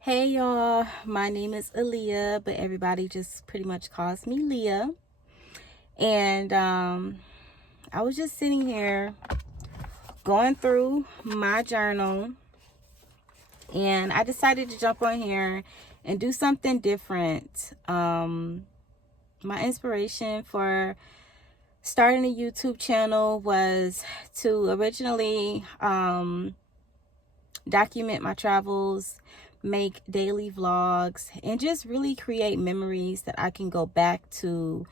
Hey y'all, my name is Aaliyah, but everybody just pretty much calls me Leah. And I was just sitting here going through my journal, and I decided to jump on here and do something different. My inspiration for starting a YouTube channel was to originally document my travels, make daily vlogs, and just really create memories that I can go back to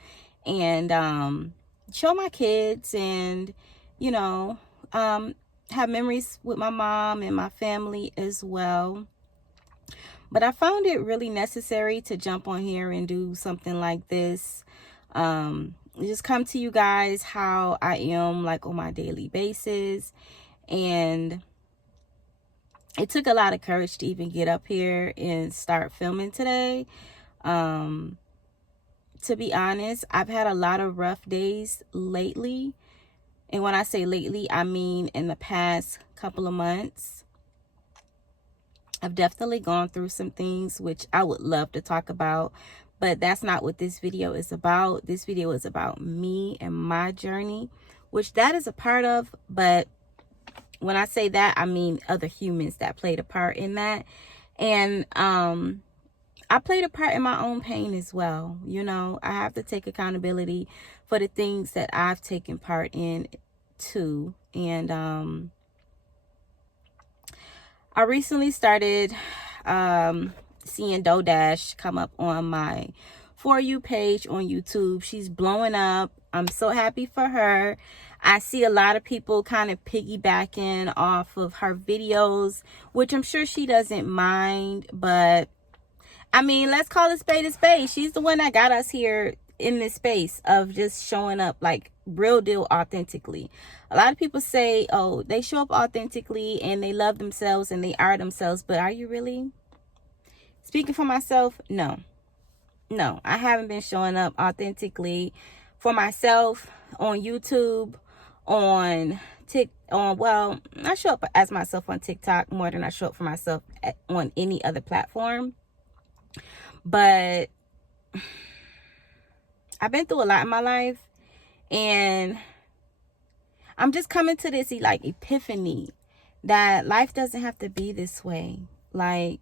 and show my kids and, you know, have memories with my mom and my family as well. But I found it really necessary to jump on here and do something like this. Just come to you guys how I am like on my daily basis. And it took a lot of courage to even get up here and start filming today. To be honest, I've had a lot of rough days lately. And when I say lately, I mean in the past couple of months. I've definitely gone through some things which I would love to talk about, but that's not what this video is about. This video is about me and my journey, which that is a part of, but when I say that, I mean other humans that played a part in that. And I played a part in my own pain as well. You know, I have to take accountability for the things that I've taken part in too. And I recently started seeing DoDash come up on my For You page on YouTube. She's blowing up. I'm so happy for her. I see a lot of people kind of piggybacking off of her videos, which I'm sure she doesn't mind. But I mean, let's call a spade a spade. She's the one that got us here in this space of just showing up like real deal authentically. A lot of people say, oh, they show up authentically and they love themselves and they are themselves. But are you really? Speaking for myself, no. No, I haven't been showing up authentically for myself on YouTube, well, I show up as myself on TikTok more than I show up for myself on any other platform. But I've been through a lot in my life, and I'm just coming to this like epiphany that life doesn't have to be this way. Like,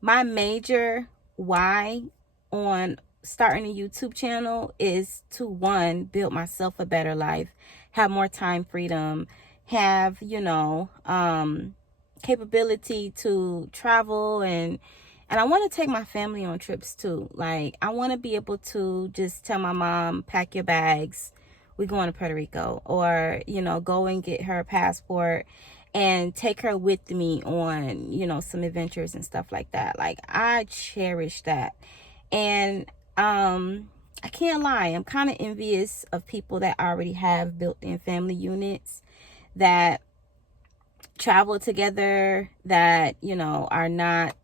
my major why on starting a YouTube channel is to, one, build myself a better life, have more time freedom, have, capability to travel, and I want to take my family on trips too. Like, I want to be able to just tell my mom, pack your bags, we going to Puerto Rico, or, go and get her passport and take her with me on, some adventures and stuff like that. Like, I cherish that. And I can't lie, I'm kind of envious of people that already have built-in family units that travel together, that are not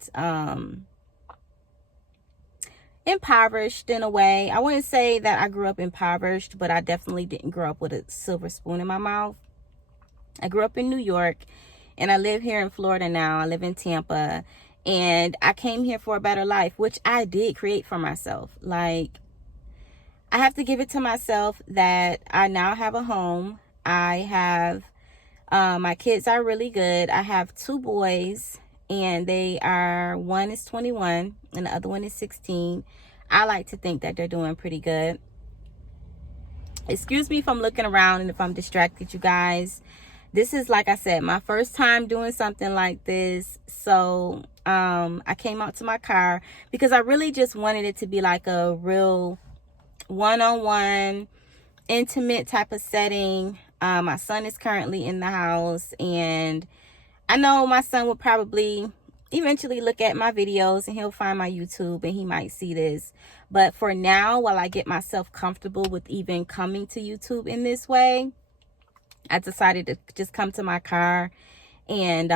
impoverished in a way. I wouldn't say that I grew up impoverished, but I definitely didn't grow up with a silver spoon in my mouth. I grew up in New York, and I live here in Florida now. I live in Tampa, and I came here for a better life, which I did create for myself. Like, I have to give it to myself that I now have a home. I have my kids are really good. I have two boys, and one is 21 and the other one is 16. I like to think that they're doing pretty good. Excuse me if I'm looking around and if I'm distracted, you guys. This is, like I said, my first time doing something like this. So I came out to my car because I really just wanted it to be like a real one-on-one, intimate type of setting. My son is currently in the house, and I know my son will probably eventually look at my videos and he'll find my YouTube and he might see this. But for now, while I get myself comfortable with even coming to YouTube in this way, I decided to just come to my car and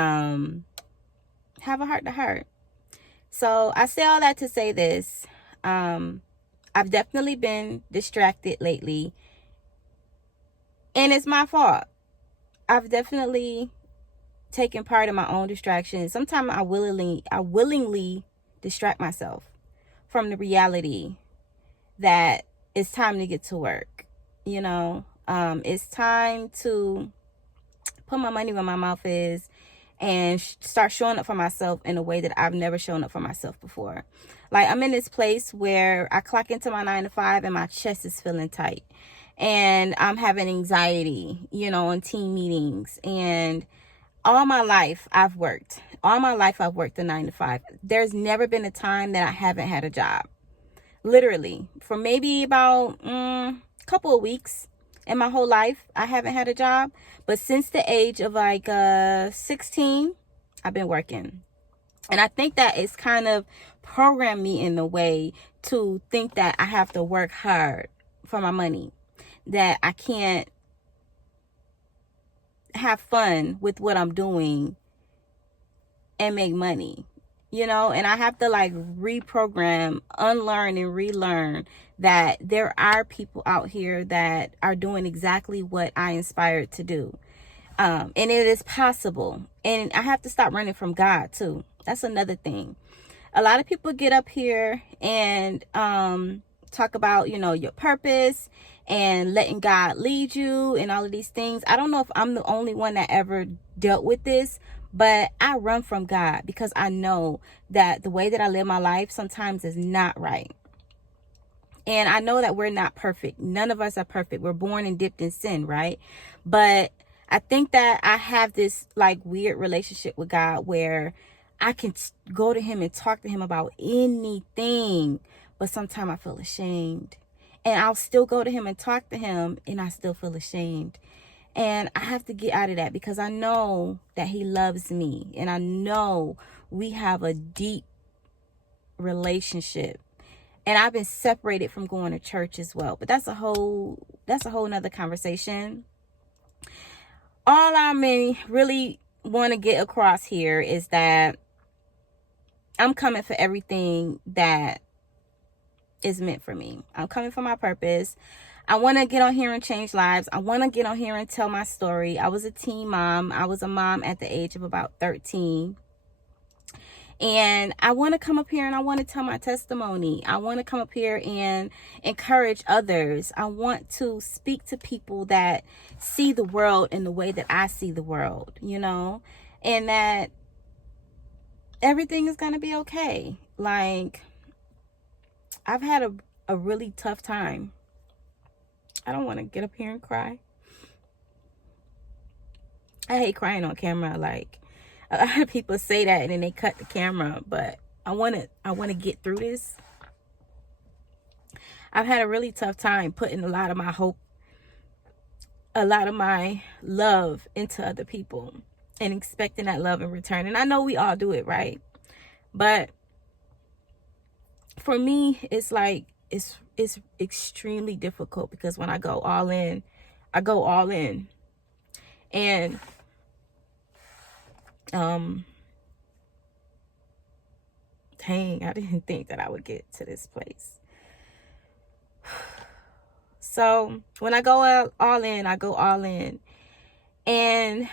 have a heart-to-heart. So I say all that to say this. I've definitely been distracted lately, and it's my fault. I've definitely taking part in my own distractions. Sometimes I willingly distract myself from the reality that it's time to get to work. You know, it's time to put my money where my mouth is and start showing up for myself in a way that I've never shown up for myself before. Like, I'm in this place where I clock into my 9 to 5 and my chest is feeling tight, and I'm having anxiety, you know, in team meetings. And all my life I've worked. All my life I've worked a 9 to 5. There's never been a time that I haven't had a job. Literally, for maybe about couple of weeks in my whole life, I haven't had a job. But since the age of like 16, I've been working. And I think that it's kind of programmed me in the way to think that I have to work hard for my money, that I can't have fun with what I'm doing and make money, you know. And I have to like reprogram, unlearn and relearn that there are people out here that are doing exactly what I inspired to do. And it is possible. And I have to stop running from God too. That's another thing. A lot of people get up here and talk about, you know, your purpose and letting God lead you and all of these things. I don't know if I'm the only one that ever dealt with this, but I run from God because I know that the way that I live my life sometimes is not right. And I know that we're not perfect. None of us are perfect. We're born and dipped in sin, right? But I think that I have this like weird relationship with God where I can go to him and talk to him about anything, but sometimes I feel ashamed. And I'll still go to him and talk to him, and I still feel ashamed. And I have to get out of that because I know that he loves me, and I know we have a deep relationship. And I've been separated from going to church as well, but that's a whole nother conversation. All I really want to get across here is that I'm coming for everything that is meant for me. I'm coming for my purpose. I want to get on here and change lives. I want to get on here and tell my story. I was a teen mom. I was a mom at the age of about 13. And I want to come up here and I want to tell my testimony. I want to come up here and encourage others. I want to speak to people that see the world in the way that I see the world, you know, and that everything is going to be okay. Like, I've had a really tough time. I don't want to get up here and cry. I hate crying on camera. Like, a lot of people say that and then they cut the camera, but I want to get through this. I've had a really tough time putting a lot of my hope, a lot of my love into other people and expecting that love in return. And I know we all do it, right? But for me, it's like, it's extremely difficult because when I go all in, I go all in. And dang, I didn't think that I would get to this place. So when I go all in, I go all in. And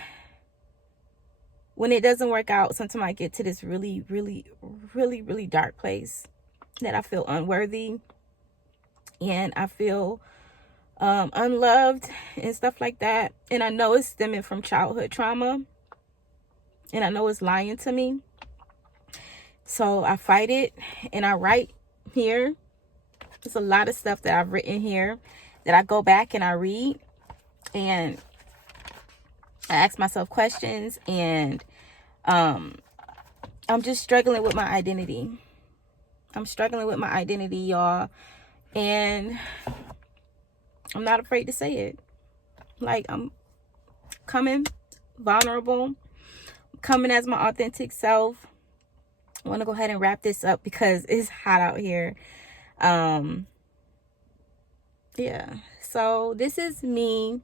when it doesn't work out, sometimes I get to this really, really, really, really dark place that I feel unworthy and I feel unloved and stuff like that. And I know it's stemming from childhood trauma. And I know it's lying to me. So I fight it and I write here. There's a lot of stuff that I've written here that I go back and I read. And I ask myself questions. And I'm just struggling with my identity. I'm struggling with my identity, y'all. And I'm not afraid to say it. Like, I'm coming vulnerable. Coming as my authentic self. I want to go ahead and wrap this up because it's hot out here. Yeah, so this is me.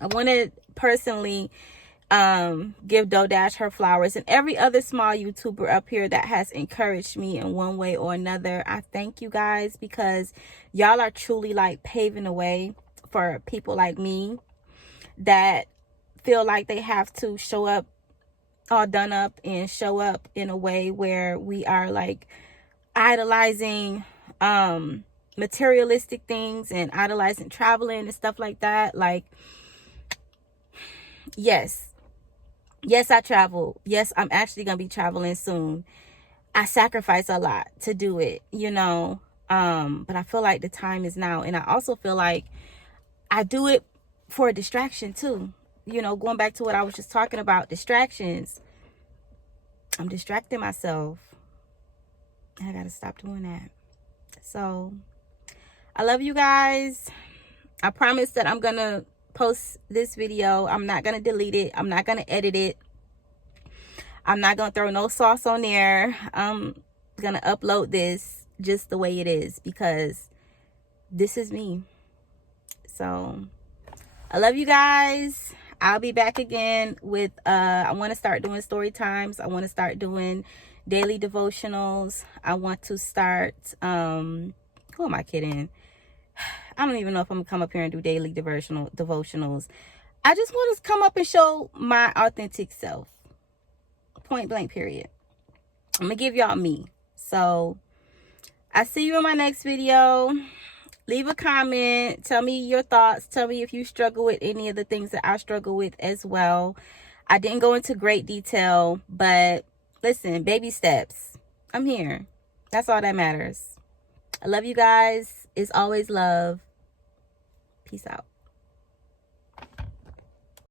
I want to personally give DoDash her flowers and every other small YouTuber up here that has encouraged me in one way or another. I thank you guys because y'all are truly like paving the way for people like me that feel like they have to show up all done up and show up in a way where we are like idolizing materialistic things and idolizing traveling and stuff like that. Like, yes, I travel. Yes, I'm actually gonna be traveling soon. I sacrifice a lot to do it, you know. But I feel like the time is now. And I also feel like I do it for a distraction too. You know, going back to what I was just talking about, distractions. I'm distracting myself. I gotta stop doing that. So I love you guys. I promise that I'm gonna post this video. I'm not gonna delete it. I'm not gonna edit it. I'm not gonna throw no sauce on there. I'm gonna upload this just the way it is, because this is me. So I love you guys. I'll be back again with I want to start doing story times. I want to start doing daily devotionals. I want to start who am I kidding? I don't even know if I'm gonna come up here and do daily devotionals. I just want to come up and show my authentic self. Point blank, period. I'm gonna give y'all me. So I see you in my next video. Leave a comment. Tell me your thoughts. Tell me if you struggle with any of the things that I struggle with as well. I didn't go into great detail, but listen, baby steps. I'm here. That's all that matters. I love you guys. It's always love. Peace out.